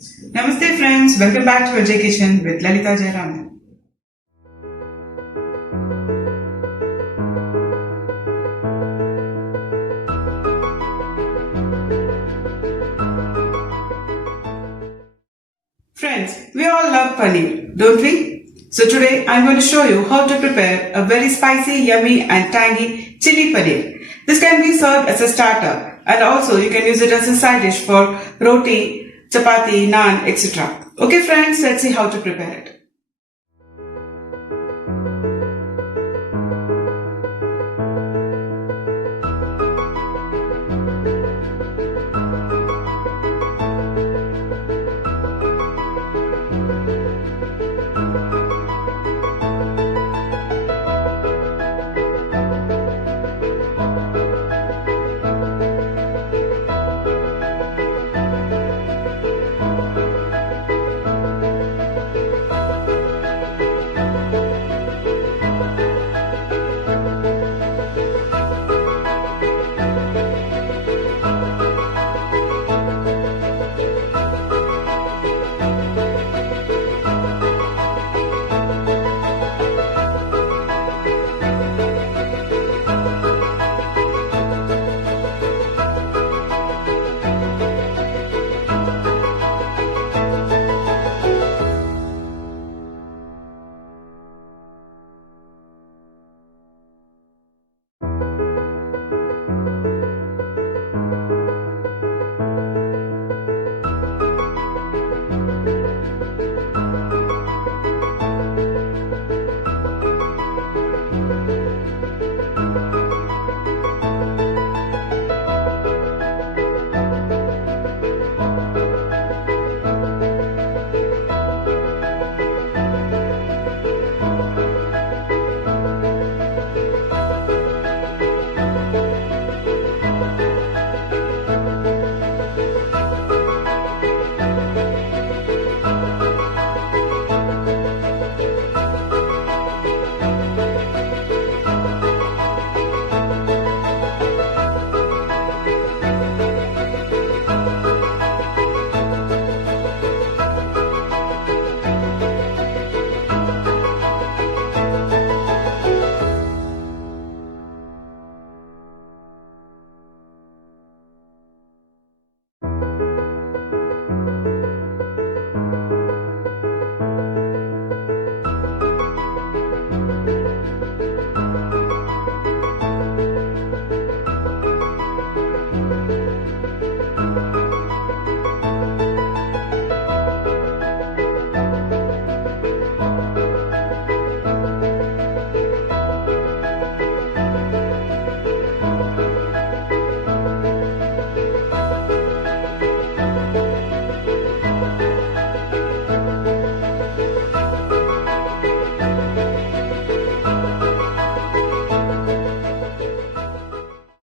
Namaste friends, welcome back to Ajay Kitchen with Lalita Jayaraman. Friends, we all love paneer, don't we? So today I'm going to show you how to prepare a very spicy, yummy and tangy chili paneer. This can be served as a starter and also you can use it as a side dish for roti, chapati, naan, etc. Okay friends, let's see how to prepare it.